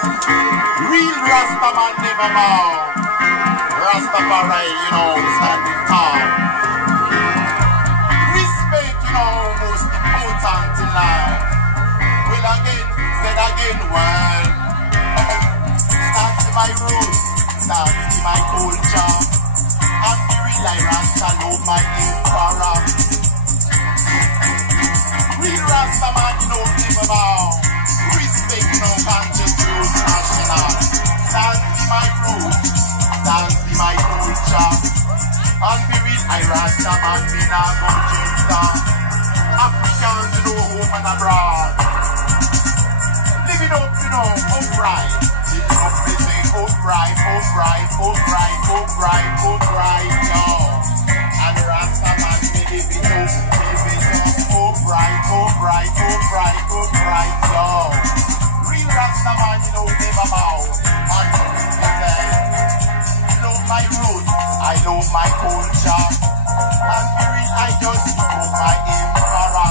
Real Rastaman never bow. Rastafari, you know, standing tall. Respect, you know, most important in life. Well again, said again, well. Stand to my roots, stand to my culture. And be real like Rasta, love my emperor. Real Rastaman, you know, never bow. Respect, you know, conscious rules national. Stand to my roots, stand to my culture. And be real, I Rastaman, me not go gender. Africans, you know, home and abroad. Living up, you know, upright. Living up, they say, upright, upright, upright, upright, upright, yo. And Rastaman, me live it up, upright, upright, upright, upright, yo. Real Rastaman, you know, never bow. And I love my roots, I love my culture. And for real, I just love my emperor.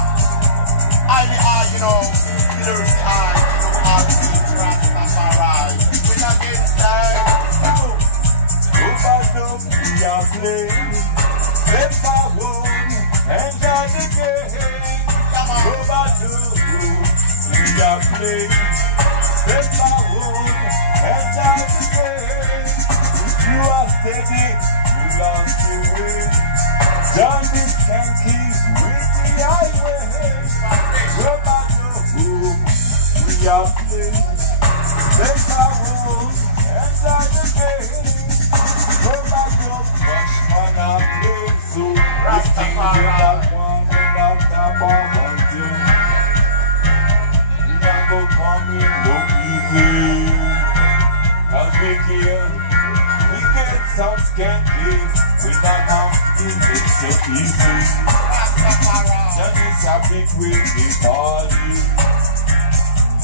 I you know, pillars the eye, you know, all things Rastafari. When I get tired, overdub, we are playing. Step forward, enjoy the game. Overdub, we are playing. Step forward, enjoy the game. If you are steady, you learn to win. John this Yankees with the highway. Overdub, we are playing. Step forward, enjoy the game. Overdub, push on our play. So the things you that one and that number one thing. You can go coming, go easy. Cause we get some skankies. We not have to be so easy. That is a big way we party.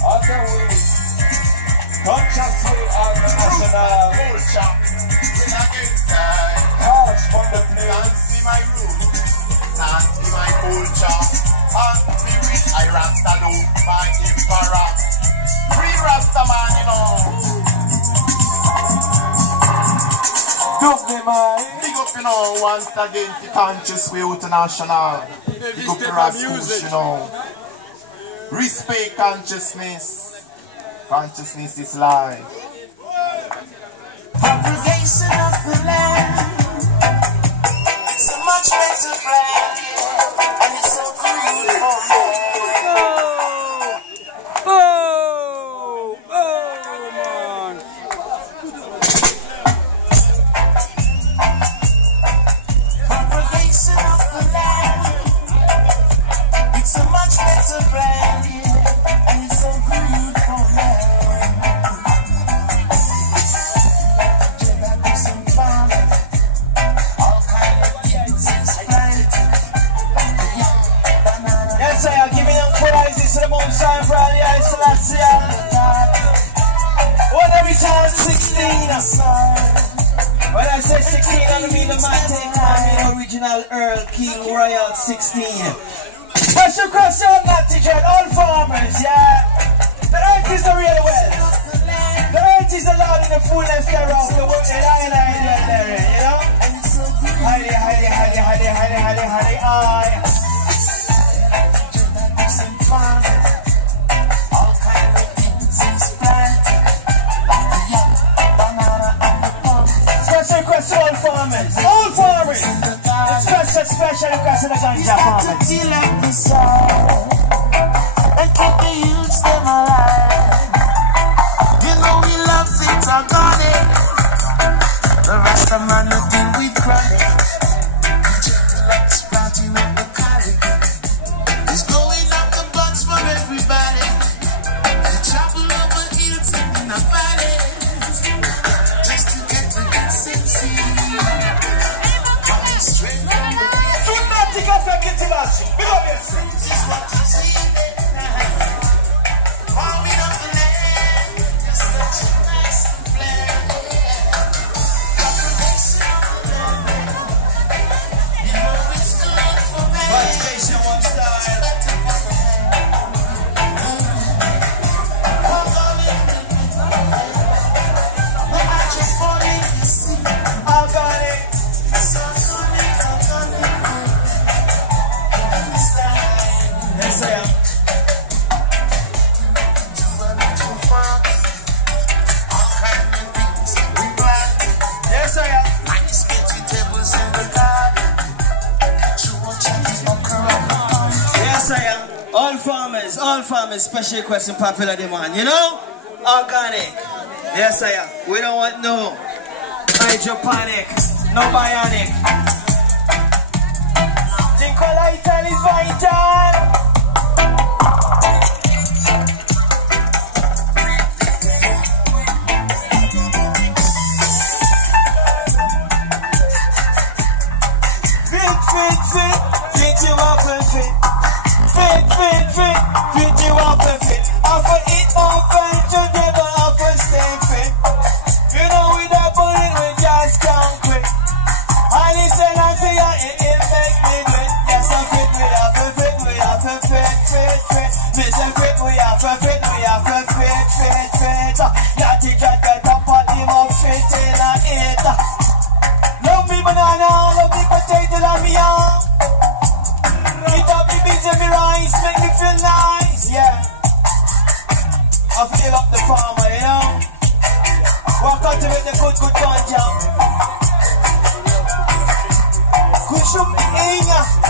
Other way, conscious way of the national culture. When I get tired, Hush from the place. Can't see my roots, can't see my culture. And be real, I Rasta love my emperor. Real Rastaman, you know. Big up, you know, once again, the conscious way international. Big up the RAS, you know. Respect consciousness. Consciousness is life. Propagation of the land. It's a much better plan. And it's so good for me. When every time 16, when I say 16, I don't mean the man take on original Earl King Royal 16. Special question on that teacher, all farmers, yeah. The earth is the real wealth. The earth is the Lord in the fullness thereof. The world is high, you know. High. All farmers! It's special request to the ganja farmers. You like the soul and keep the youths them alive. You know we love things are gone. The rest of man will deal with chronic. Let's party with the colic. It's going up the butts for everybody. They travel over hills and in the valleys just to get to that sexy. Big up yourself. This is what you see farming up the land. It's such a nice plan. Propagation of the land. You know it's good for me. One station, one style. all farmers, special request in popular demand, you know? Organic. Yes, I am. We don't want no hydroponic, no bionic. Think vital is vital. Fit, you are perfect. Fit, you are perfect. Offer it open, you never offer stay fit. You know we that bullet, we just can't quit. I listen and see ya, it make me win. Yes, I'm fit, we are perfect, we are perfect, fit. Listen, fit, we are perfect, we are perfect, fit. Not to just get up on him up, fit in a it. Love me banana, love me potato, love me young. Eat up me beans and me rice, make me feel nice, yeah. I feel up the farmer, you know. Walk out to with the good ganja. KUSH inga.